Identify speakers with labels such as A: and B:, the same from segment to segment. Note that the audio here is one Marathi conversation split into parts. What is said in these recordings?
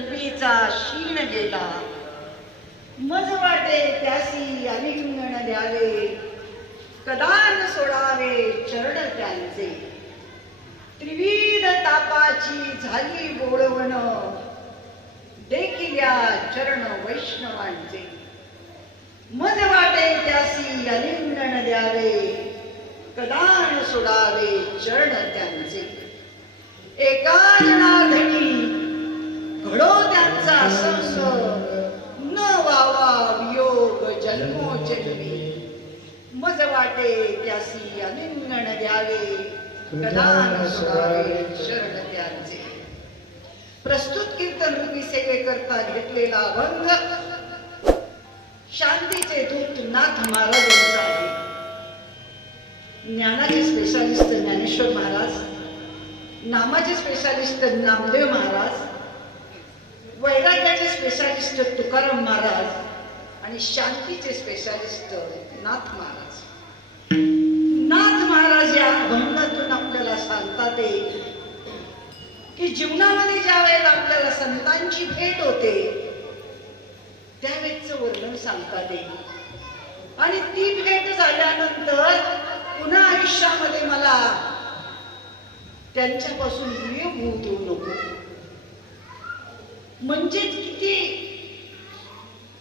A: कल्पीचा शीण गेला. मज वाटे त्यासी अलिंगण द्यावे. कदान सोडावे चरण त्यांचे. त्रिविध तापाची झाली बोळवण. देखिल्या चरण वैष्णवांचे. मज वाटे त्यासी अलिंगण द्यावे. कदान सोडावे चरण त्यांचे. एका जनार्दनी घडो त्यांचा संग न वावा वियोग जन्मोजन्मी मज वाटे त्यासी अलिंगण द्यावे. प्रधान सोडावे शरण त्यांचे. प्रस्तुत कीर्तन रूपी सेवेकरता घेतलेला अभंग शांतीचे दूत नाथ महाराज यांचा आहे. ज्ञानाचे स्पेशालिस्ट ज्ञानेश्वर महाराज नामाचे स्पेशालिस्ट नामदेव महाराज वैराग्याचे स्पेशालिस्ट तुकाराम महाराज आणि शांतीचे स्पेशालिस्ट नाथ महाराज. नाथ महाराज या अभंगातून आपल्याला सांगतात की जीवनामध्ये ज्या वेळेला आपल्याला संतांची भेट होते त्यावेळेचं वर्णन सांगतात आणि ती भेट झाल्यानंतर पुन्हा आयुष्यामध्ये मला त्यांच्यापासून वियोग होऊ देऊ नको. म्हणजेच किती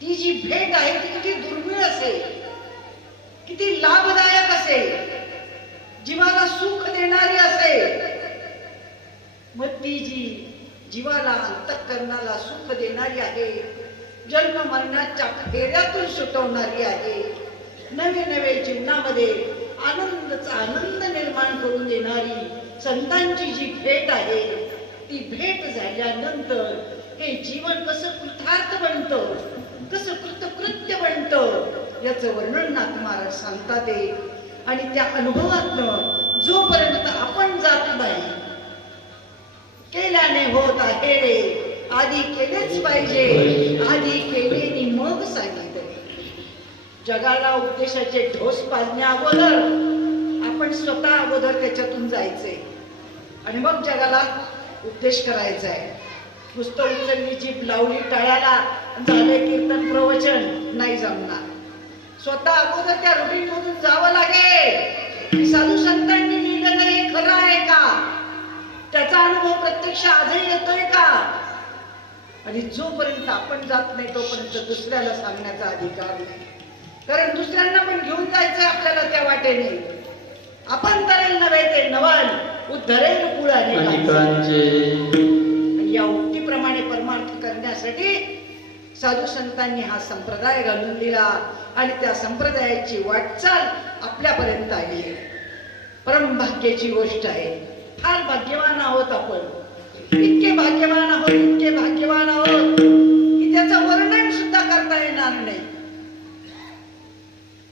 A: ती जी भेट आहे ती किती दुर्मिळ असेल. किती लाभदायक असेल. जीवाला सुख देणारी असेल. मग ती जी जीवाला अंतकरणाला सुख देणारी आहे जन्म मरणाच्या फेऱ्यातून सुटवणारी आहे नवे नवे जीवनामध्ये आनंदचा आनंद निर्माण करून देणारी संतांची जी भेट आहे ती भेट झाल्यानंतर हे जीवन कसं कृतार्थ बनतं? कसं कृतकृत्य बनतं? याचं वर्णन नाथ महाराज सांगतात आणि त्या अनुभवातनं जोपर्यंत आपण जात नाही केल्याने होत आहे रे. आधी केलेच पाहिजे. आधी केले आणि मग सांगितले. जगाला उपदेशाचे ढोस पाजण्या अगोदर आपण स्वतः अगोदर त्याच्यातून जायचे. आणि मग जगाला उपदेश करायचा आहे. नुसतं उचलली जीभ लावली टाळ्याला झाले कीर्तन प्रवचन नाही जमणार. स्वतः अगोदर त्या रुटीन मधून जावं लागेल. साधू संतांनी लिहिलेलं हे खरं आहे का? त्याचा अनुभव प्रत्यक्ष आजही येतोय का? आणि जोपर्यंत आपण जात नाही तोपर्यंत दुसऱ्याला सांगण्याचा अधिकार नाही. कारण दुसऱ्यांना पण घेऊन जायचं आपल्याला त्या वाटेने. आपण तरेल नव्हे ते नवल उद्धरेल कुळ अनेकांचे.
B: अनेकांचे
A: आणि या करण्यासाठी साधू संतांनी हा संप्रदाय घालून दिला आणि त्या संप्रदायाची वाटचाल आपल्यापर्यंत आली. परम भाग्याची गोष्ट आहे. फार भाग्यवान आहोत आपण. इतके भाग्यवान आहोत इतके भाग्यवान आहोत की त्याचं वर्णन सुद्धा करता येणार नाही.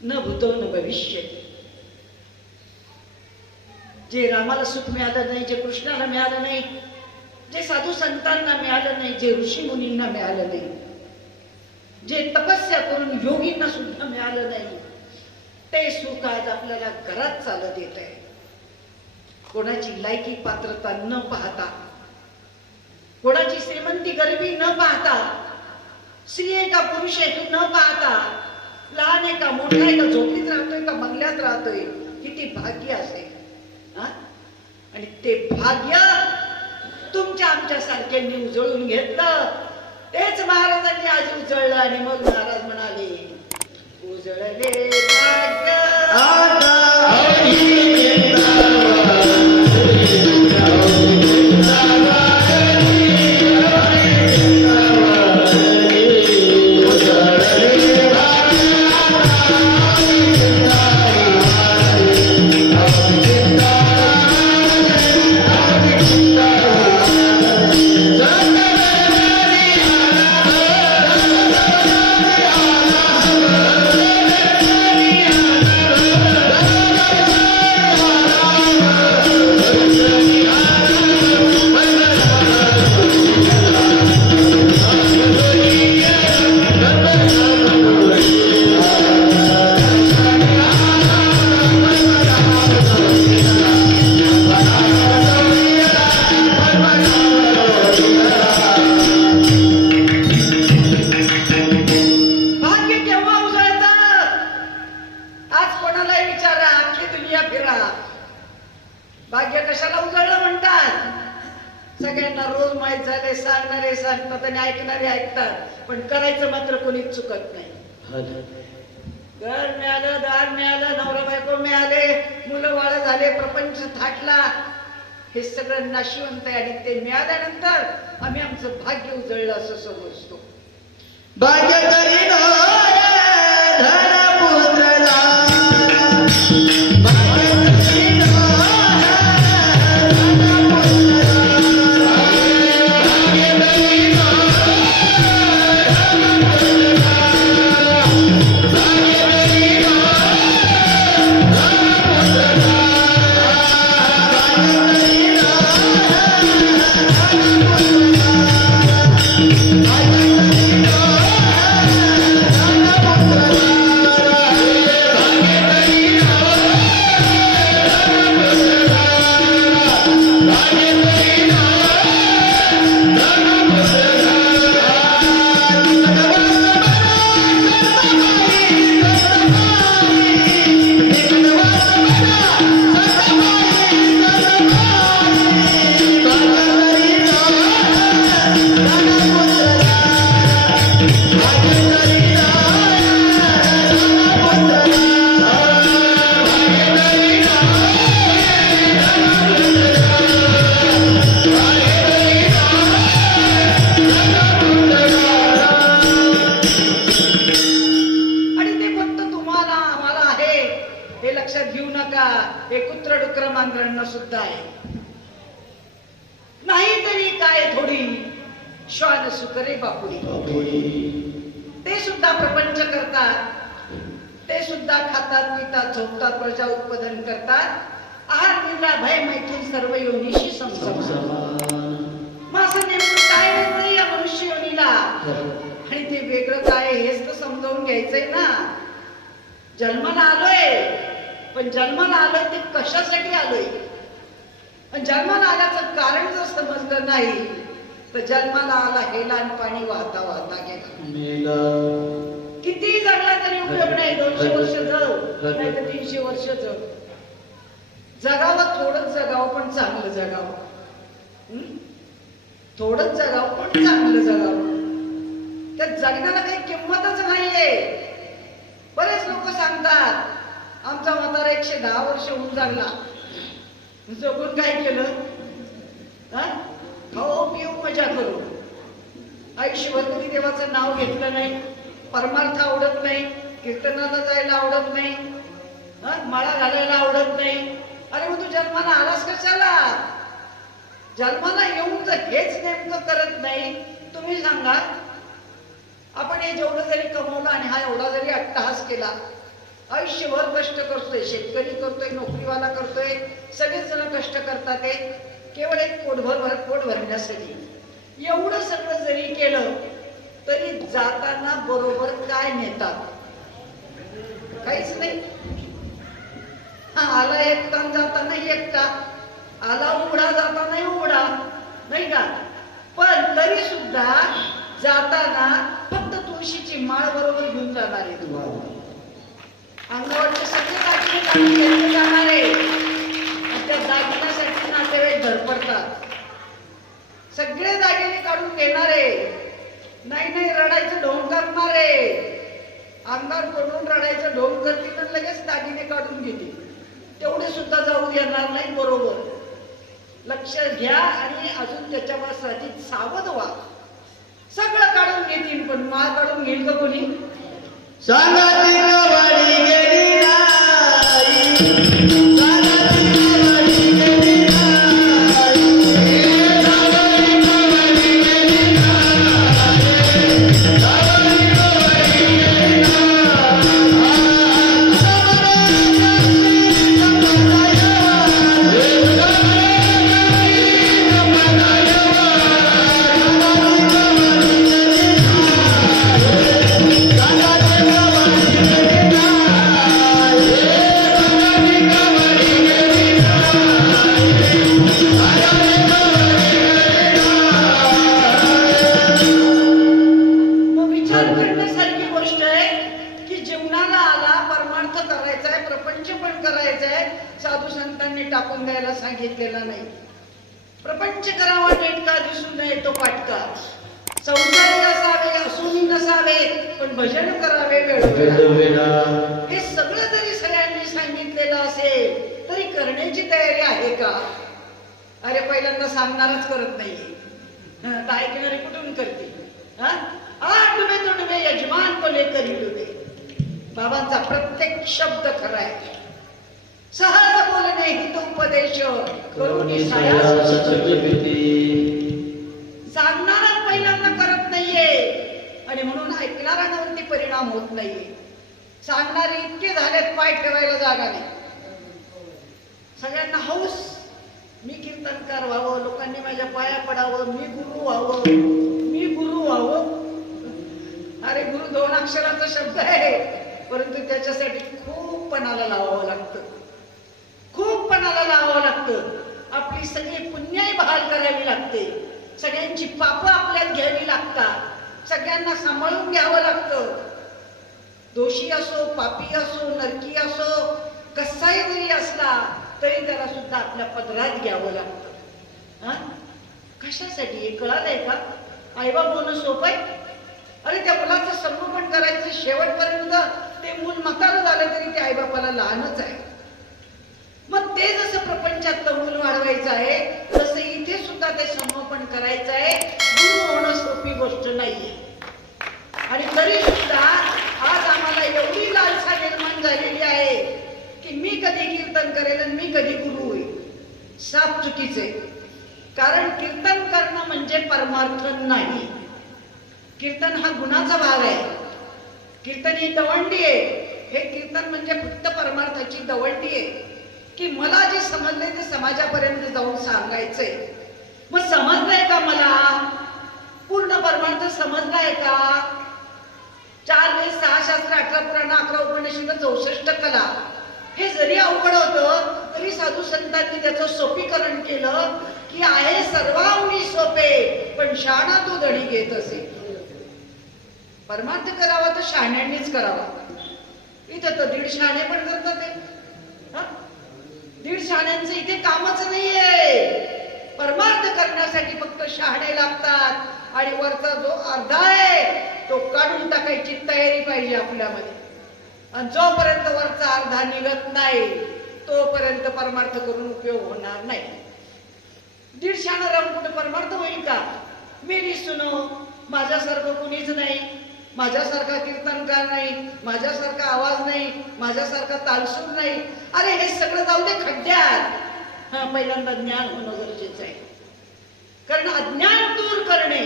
A: न भूतो न भविष्य. जे रामाला सुख मिळालं नाही जे कृष्णाला मिळालं नाही जे साधू संतांना मिळालं नाही जे ऋषी मुनींना मिळालं नाही जे तपस्या करून योगींना सुद्धा मिळालं नाही ते सुख आज आपल्याला घरात चालत येत आहे कोणाची लायकी पात्रता न पाहता कोणाची श्रीमंती गरिबी न पाहता स्त्री आहे का पुरुष आहे तू न पाहता लहान आहे का मोठा आहे का झोपडीत राहतोय का बंगल्यात राहतोय किती भाग्य असेल हा? आणि ते भाग्य तुमच्या आमच्यासारख्यांनी उजळून घेतलं. तेच महाराजांनी आज उजळलं आणि मग महाराज म्हणाले उजळले कोणीच चुकत नाही. घर मिळालं दार मिळालं नवरा बायको मिळाले मुलं बाळ झाले प्रपंच थाटला. हे सगळं नाशिवंत आहे आणि ते मिळाल्यानंतर आम्ही आमचं भाग्य उजळलं असं समजतो.
B: भाग्य
A: जन्माला आलोय. पण जन्माला आलोय ते कशासाठी आलोय? आणि जन्माला आल्याचं कारण जर समजलं नाही तर जन्माला आला हेला आणि पाणी वाहता वाहता गेला. किती जगला तरी उपयोग नाही दोनशे वर्ष जग. नाही तर तीनशे वर्ष जग. जगावं थोडंच जगावं पण चांगलं जगावं. हं? थोडंच जगावं पण चांगलं जगावं. त्या जगण्याला काही किंमतच नाहीये. बरेच लोक सांगतात आमचा म्हातारा एकशे दहा वर्ष होऊन जगला. जगून काय केलं? हा? खाऊ पिऊ मजा करू. आयुष्यभर कधी देवाचं नाव घेतलं नाही परमार्थ आवडत नाही कीर्तनाला जायला आवडत नाही हा? माळा घालायला आवडत नाही. अरे मग तू जन्माला आलास कशाला? जन्माला येऊन जर हेच नेमकं करत नाही. तुम्ही सांगा आपण हे जेवढं जरी कमवलं आणि हा एवढा जरी अट्टहास केला आयुष्यभर कष्ट करतोय शेतकरी करतोय नोकरीवाला करतोय सगळेच जण कष्ट करतात ते केवळ एक पोटभर भर पोट भरण्यासाठी. एवढं सगळं जरी केलं तरी जाताना बरोबर काय नेतात? काहीच नाही. हा आला एकटा आणि जाताना एकटा. आला उघडा जाताना उघडा. नाही का? पण तरी सुद्धा जाताना फक्त तुळशीची माळ बरोबर घेऊन जाणार आहे तुम्हाला अंगावरचे सगळे दागिने काढून घेतले जाणार आहे त्या दागिन्यासाठी नातेवाईक धडपडतात. सगळे दागिने काढून घेणारे नाही नाही रडायचं ढोंग आहे अंगार पडून रडायचं ढोंग करते तर लगेच दागिने काढून घेतील. तेवढे सुद्धा जाऊ देणार नाही बरोबर. लक्ष घ्या आणि अजून त्याच्यासाठी सावध व्हा. सगळं काढून घेतील पण माळ काढून घेईल का कोणी?
B: सांगा कवाडी गेली नाही?
A: टाकून द्यायला सांगितलेला नाही. प्रपंच करावा नेटका दिसू नये तो पाटका. संसारी असावे असूनही नसावे पण भजन करावे वेळोवेळा. हे सगळं जरी सगळ्यांनी सांगितलेलं असेल तरी करण्याची तयारी आहे का? अरे पहिल्यांदा सांगणारच करत नाहीये हं, तर ऐकणारे कुठून करतील हं? आठ डुबे तो डुबे यजमान को लेकर ही डुबे. बाबांचा प्रत्येक शब्द खरा आहे. सहज बोलणे हित उपदेश. करुणी सायास सांगणारा पहिल्यांदा करत नाहीये. आणि म्हणून ऐकणाऱ्यांवरती परिणाम होत नाहीये. सांगणारे इतके झालेत पाय ठेवायला जागा नाही. सगळ्यांना हौस. मी कीर्तनकार व्हावं लोकांनी माझ्या पाया पडावं मी गुरु व्हावं मी गुरु व्हावं. अरे गुरु दोन अक्षराचा शब्द आहे. परंतु त्याच्यासाठी खूप पणाला लावावं लागतं. खूप लावावं लागतं. आपली सगळी पुण्याई बहाल करावी लागते. सगळ्यांची पापं आपल्यात घ्यावी लागतात. सगळ्यांना सांभाळून घ्यावं लागतं. दोषी असो पापी असो नरकी असो कसाही जरी असला तरी त्याला सुद्धा आपल्या पदरात घ्यावं लागतं. हा? कशासाठी? हे कळालंय का? आईबा बोलणं सोपं आहे? अरे त्या मुलाचं संगोपन करायचं शेवटपर्यंत ते मूल म्हातारं झालं तरी ते आईबापाला लहानच आहे. मग ते जसं प्रपंचात मूल वाढवायचं आहे तसं इथे सुद्धा ते संगोपन करायचं आहे. गुरु होणं सोपी गोष्ट नाहीये. आणि तरी सुद्धा आज आम्हाला एवढी लालसा निर्माण झालेली आहे की मी कधी कीर्तन करेल आणि मी कधी गुरु होईल. साप चुकीचे कारण कीर्तन करणं म्हणजे परमार्थ नाही. कीर्तन हा गुणाचा भाग आहे. कीर्तन ही दवंडी आहे. हे कीर्तन म्हणजे फक्त परमार्थाची दवंडी आहे. की मला जे समजलंय ते समाजापर्यंत जाऊन सांगायचंय. मग समजलंय का मला? पूर्ण परमार्थ समजलाय का? चार वेळेस सहा शास्त्र अठरा पुराण अकरा उपनिषद चौसष्ट कला. हे जरी अवघड होतं तरी साधू संतांनी त्याचं सोपीकरण केलं की आहे सर्वांनी सोपे पण शाणा तो धडी घेत असे. परमार्थ करावा तर शहाण्यांनीच करावा. इथं तर दीड शहाणे पण करतात ते. दीड शहाण्यांचं इथे कामच नाहीये. परमार्थ करण्यासाठी फक्त शहाणे लागतात. आणि वरचा जो अर्धा आहे तो काढून टाकायची तयारी पाहिजे आपल्यामध्ये. आणि जोपर्यंत वरचा अर्धा निघत नाही तोपर्यंत परमार्थ करून उपयोग होणार नाही. दीड शहाणा राहून कुठे परमार्थ होईल का? मी सुनो माझ्यासारखं कुणीच नाही. माझ्यासारखा कीर्तनकार नाही माझ्यासारखा आवाज नाही माझ्यासारखा तालसूर नाही. अरे हे सगळं जाऊ दे खड्ड्यात. हा पहिल्यांदा ज्ञान होणं गरजेचं आहे. कारण अज्ञान दूर करणे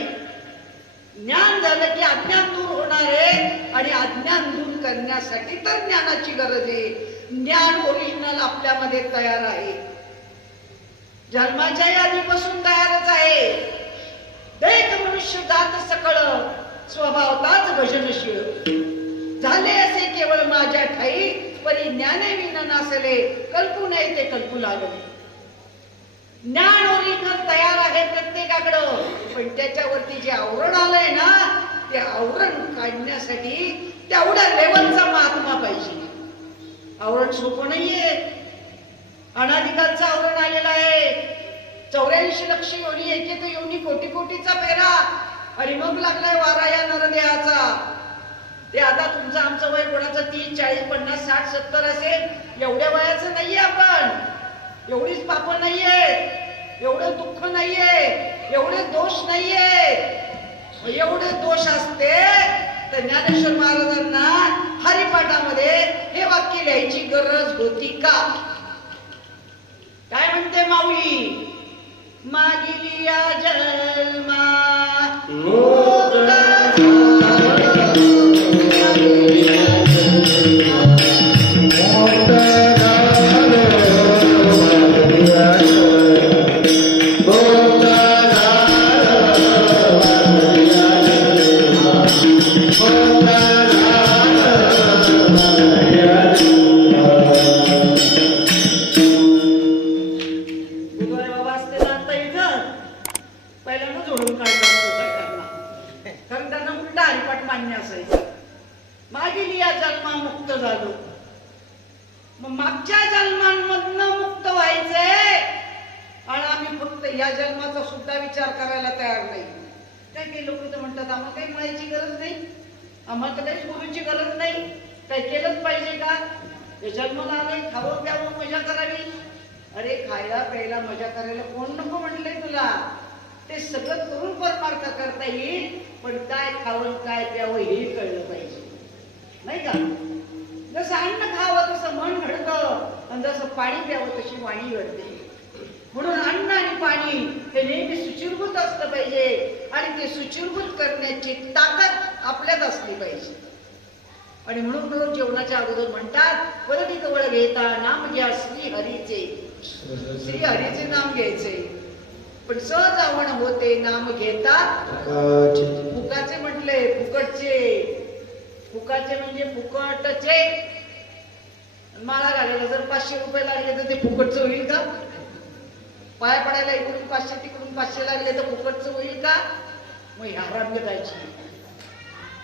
A: ज्ञान झालं की अज्ञान दूर होणार आहे आणि अज्ञान दूर करण्यासाठी तर ज्ञानाची गरज आहे. ज्ञान ओरिजिनल आपल्यामध्ये तयार आहे. जन्माच्याही आधीपासून तयारच आहे. देख मनुष्य जात सकळ स्वभावताच भजनशील झाले असे केवळ माझ्या ठाई परी ज्ञाने विन नासले कल्पू नये ते कल्पू लागले. ज्ञान ओरिजिनल तयार आहे प्रत्येकाकडं पण त्याच्यावरती जे आवरण आलंय ना ते आवरण काढण्यासाठी तेवढ्या लेवलचा महात्मा पाहिजे. आवरण सोपं नाहीये. अनाधिकांचं आवरण आलेलं आहे. चौऱ्याऐंशी लक्ष योनी एक एक योनी कोटी कोटीचा फेरा. आणि मग लागलाय वारा या नरदेहाचा. ते आता तुमचं आमचं वय कोणाचं? तीस चाळीस पन्नास साठ सत्तर असेल. एवढ्या वयाचं नाहीये आपण. एवढीच पाप नाहीये. एवढं दुःख नाहीये. एवढे दोष नाहीये. एवढे दोष असते तर ज्ञानेश्वर महाराजांना हरिपाठामध्ये हे वाक्य लिहायची गरज होती का? काय म्हणते माऊली? मागिली या जन्म सुद्धा विचार करायला तयार नाही. काय काही लोक तर म्हणतात आम्हाला काही म्हणायची गरज नाही. आम्हाला तर काहीच गुरुची गरज नाही. काही केलंच पाहिजे का? हे जन्माला आले खावं प्यावं मजा करावी. अरे खायला प्यायला मजा करायला कोण नको म्हटलंय तुला? ते सगळं करून परमार्थ करता येईल पण काय खावं काय प्यावं हे कळलं पाहिजे. नाही का? जसं अन्न खावं तसं मन घडतं. आणि जसं पाणी प्यावं तशी वाणी घडते. म्हणून अन्न आणि पाणी हे नेहमी सुचिरभूत असलं पाहिजे. आणि ते सुचिरभूत करण्याची ताकद आपल्यात असली पाहिजे. आणि म्हणून रोज जेवणाच्या अगोदर म्हणतात वरटी जवळ घेता नाम घ्या श्री हरीचे. श्री हरीचे नाम घ्यायचे. पण सहज आवड होते नाम घेता. फुकाचे म्हटले फुकटचे. फुकाचे म्हणजे फुकटचे. माळा घालायला जर पाचशे रुपये लागले तर ते फुकटचं होईल का? पाया पडायला इकडून पाचशे तिकडून पाचशे लागले तर फुकटचं होईल का? मग ही हरामगिरायची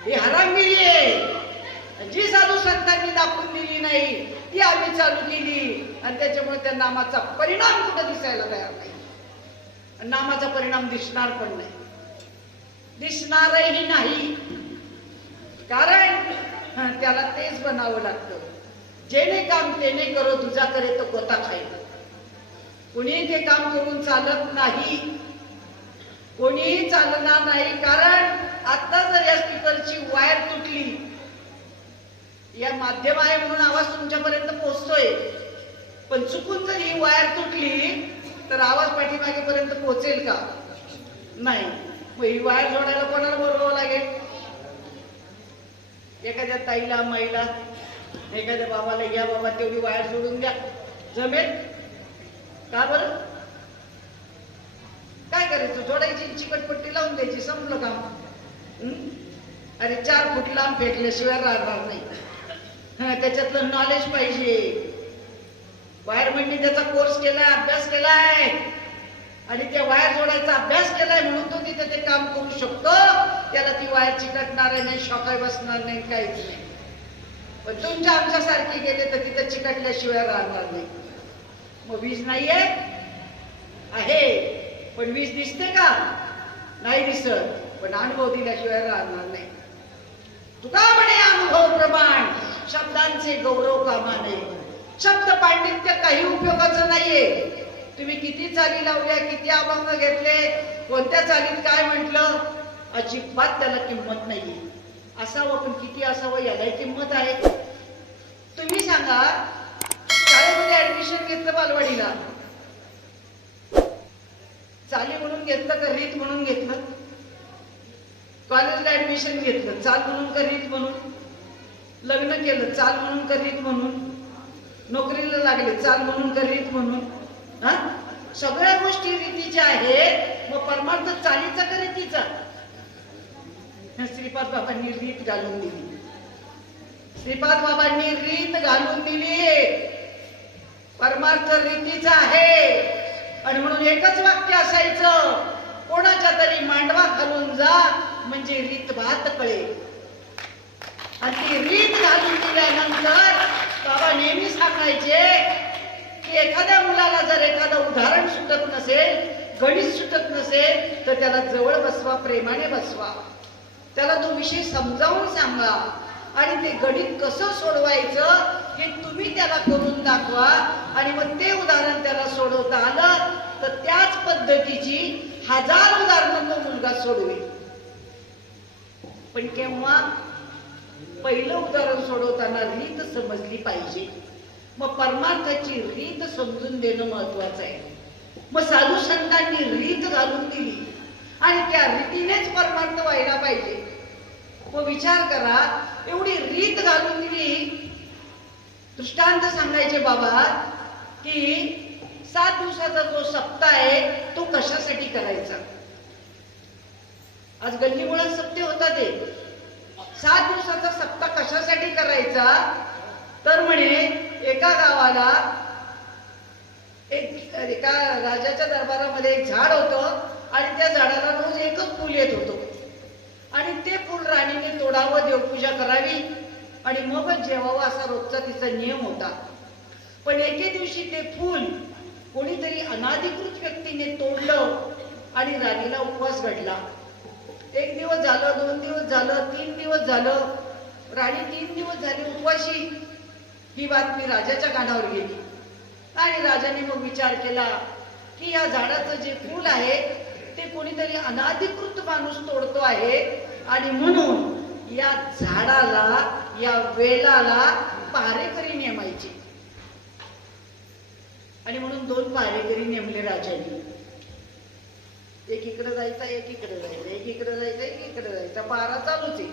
A: ही हरामगिरी आहे. जी साधू संतांनी दाखवून दिली नाही ती आम्ही चालू केली. आणि त्याच्यामुळे त्या नामाचा परिणाम कुठं दिसायला तयार नाही. नामाचा परिणाम दिसणार पण नाही. दिसणारही नाही. कारण त्याला तेच बनावं लागतं. जेणे काम तेने करो तुझा करे तो गोता खाईल. कुणी ते काम करून चालत नाही. कोणीही चालणार नाही कारण आता जर या स्पीकरची वायर तुटली या माध्यम आहे म्हणून आवाज तुमच्यापर्यंत पोहोचतोय. पण चुकून जर ही वायर तुटली तर आवाज पाठीमागेपर्यंत पोहोचेल का? नाही. मग ही वायर जोडायला कोणाला बोलवावं लागेल? एखाद्या ताईला माईला एखाद्या बाबाला या बाबा तेवढी वायर जोडून द्या. जमेल? का बरं? काय करायचं? जोडायची चिकटपट्टी लावून द्यायची संपलं काम. अरे चार फूट लांब फेकल्याशिवाय राहणार नाही. त्याच्यातलं नॉलेज पाहिजे. वायर म्हणजे त्याचा कोर्स केलाय अभ्यास केलाय. आणि त्या वायर जोडायचा अभ्यास केलाय म्हणून तो तिथे ते काम करू शकतो. त्याला ती वायर चिकटणार नाही शॉकाय बसणार नाही काहीच नाही. पण तुमच्या आमच्यासारखी गेले तर तिथे चिकटल्याशिवाय राहणार नाही. मग वीज नाहीये? आहे. पण वीज दिसते का? नाही दिसत. पण अनुभव दिल्याशिवाय राहणार नाही. तुका म्हणे अनुभव प्रमाण. शब्दांचे गौरव कामाने. शब्द पांडित्य काही उपयोगाचं नाहीये. तुम्ही किती चाली लावल्या किती अभंग घेतले कोणत्या चालीत काय म्हटलं अजिबात त्याला किंमत नाहीये. असावं पण किती असावं यालाही किंमत आहे. तुम्ही सांगा घेतलं बालवाडीला. चाली म्हणून घेतलं का रीत म्हणून घेतलं? कॉलेजला ऍडमिशन घेतलं चाल म्हणून का रीत म्हणून? लग्न केलं चाल म्हणून का रीत म्हणून? नोकरीला लागले चाल म्हणून का रीत म्हणून? हा? सगळ्या गोष्टी रीतीच्या आहेत मग परमार्थ चालीचा का रीतीचा? श्रीपाद बाबांनी रीत घालून दिली. श्रीपाद बाबांनी रीत घालून दिली. परमार्थ रीतीचा आहे. आणि म्हणून एकच वाक्य असायचं कोणाच्या तरी मांडवा घालून जा म्हणजे रीत भात कळे. आणि ती रीत घालून दिल्यानंतर बाबा नेहमी सांगायचे की एखाद्या मुलाला जर एखादं उदाहरण सुटत नसेल गणित सुटत नसेल तर त्याला जवळ बसवा प्रेमाने बसवा. त्याला तो विषय समजावून सांगा. आणि ते गणित कसं सोडवायचं हे तुम्ही त्याला करून दाखवा आणि मग ते उदाहरण त्याला सोडवता आलं तर त्याच पद्धतीची हजार उदाहरणं तो मुलगा सोडवेल. पण केव्हा पहिलं उदाहरण सोडवताना रीत समजली पाहिजे. मग परमार्थाची रीत समजून देणं महत्वाचं आहे. मग साधू संतांनी रीत घालून दिली आणि त्या रीतीनेच परमार्थ व्हायला पाहिजे. मग विचार करा एवढी रीत घालून दिली दृष्टांत सांगायचे बाबा की सात दिवसाचा जो सप्ताह आहे तो कशासाठी करायचा? आज गल्ली मुळात सत्य होता ते सात दिवसाचा सप्ताह कशासाठी करायचा? तर म्हणे एका गावाला एक एका राजाच्या दरबारामध्ये एक झाड होतं आणि त्या झाडाला रोज एकच फुल येत होतं. आणि ते फुल राणीने तोडावं देवपूजा करावी आणि मगच जेवावं असा रोजचा तिचा नियम होता. पण एके दिवशी ते फूल कोणीतरी अनाधिकृत व्यक्तीने तोडलं आणि राणीला उपवास घडला. एक दिवस झालं दोन दिवस झालं तीन दिवस झालं. राणी तीन दिवस झाली उपवाशी. ही बातमी राजाच्या कानावर गेली. आणि राजाने मग विचार केला की या झाडाचं जे फूल आहे ते कोणीतरी अनाधिकृत माणूस तोडतो आहे. आणि म्हणून या झाडाला या वेलाला पारेकरी नेमायचे. आणि म्हणून दोन पारेकरी नेमले राजाने. एक इकडे जायचा एक इकडे जायचा एक इकडे जायचा एक इकडे जायचा. पारा चालूच आहे.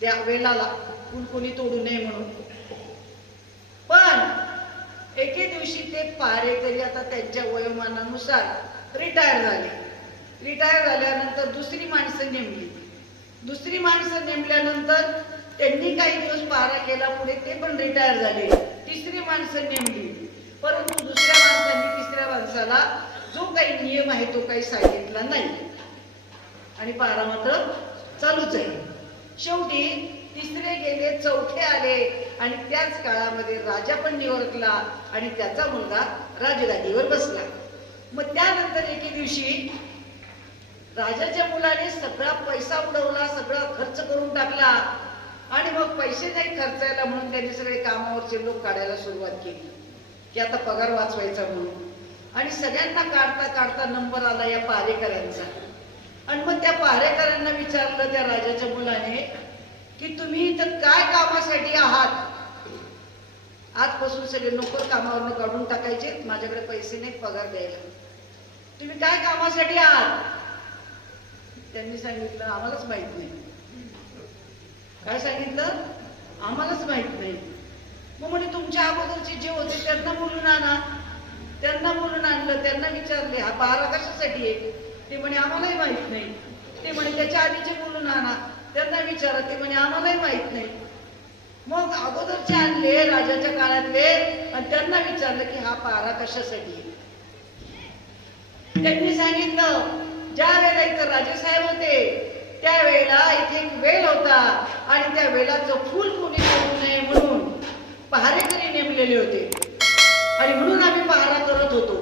A: त्या वेळाला कुण कोणी तोडू नये म्हणून. पण एके दिवशी ते पारेकरी आता त्यांच्या वयोमानानुसार रिटायर झाले. रिटायर झाल्यानंतर दुसरी माणसं नेमली. दुसरी माणसं नेमल्यानंतर त्यांनी काही दिवस पारा केला पुढे ते पण रिटायर झाले. तिसरी माणसं नेमली. परंतु दुसऱ्या माणसांनी तिसऱ्या माणसाला जो काही नियम आहे तो काही सांगितला नाही. आणि पारा मात्र चालूच आहे. शेवटी तिसरे गेले चौथे आले आणि त्याच काळामध्ये राजा पण निवडला आणि त्याचा मुलगा राजगादीवर बसला. मग त्यानंतर एके दिवशी राजाच्या मुलाने सगळा पैसा उडवला सगळा खर्च करून टाकला. आणि मग पैसे नाही खर्चायला म्हणून त्यांनी सगळे कामावरचे लोक काढायला सुरुवात केली. की आता पगार वाचवायचा म्हणून. आणि सगळ्यांना काढता काढता नंबर आला या पारेकरांचा. आणि मग त्या पारेकरांना विचारलं त्या राजाच्या मुलाने की तुम्ही इथं काय कामासाठी आहात? आजपासून सगळे नोकर कामावरनं काढून टाकायचे माझ्याकडे पैसे नाही पगार द्यायला. तुम्ही काय कामासाठी आहात? त्यांनी सांगितलं आम्हालाच माहीत नाही. काय सांगितलं? आम्हालाच माहीत नाही. मग म्हणे तुमच्या अगोदरचे जे होते त्यांना बोलून आणा. त्यांना बोलून आणलं त्यांना विचारले हा पारा कशासाठी आहे? ते म्हणे आम्हालाही माहीत नाही. ते म्हणे त्याच्या आधीचे बोलून आणा. त्यांना विचारा ते म्हणे आम्हालाही माहीत नाही. मग अगोदरचे आणले राजाच्या काळातले आणि त्यांना विचारलं की हा पारा कशासाठी आहे? त्यांनी सांगितलं ज्या वेळेला इथं राजेसाहेब होते त्यावेळेला इथे एक वेल होता आणि त्या वेलाचं फूल कोणी करू नये म्हणून पहारेकरी नेमलेले होते. आणि म्हणून आम्ही पहारा करत होतो.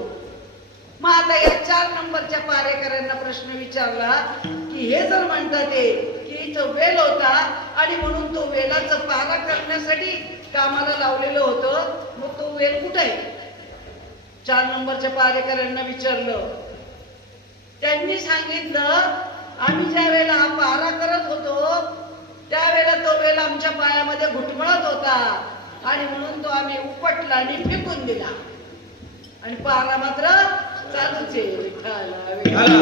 A: मग आता या चार नंबरच्या पारेकरांना प्रश्न विचारला की हे जर म्हणतात की इथं वेल होता आणि म्हणून तो वेलाचा पहारा करण्यासाठी कामाला लावलेलं होतं मग तो वेल कुठे आहे? चार नंबरच्या पहारेकऱ्यांना विचारलं. त्यांनी सांगितलं आम्ही ज्या वेळेला हा पहारा करत होतो त्यावेळेला तो वेल आमच्या पायामध्ये घुटमळत होता. आणि म्हणून तो आम्ही उपटला आणि फेकून दिला. आणि पाला मात्र चालूच आहे.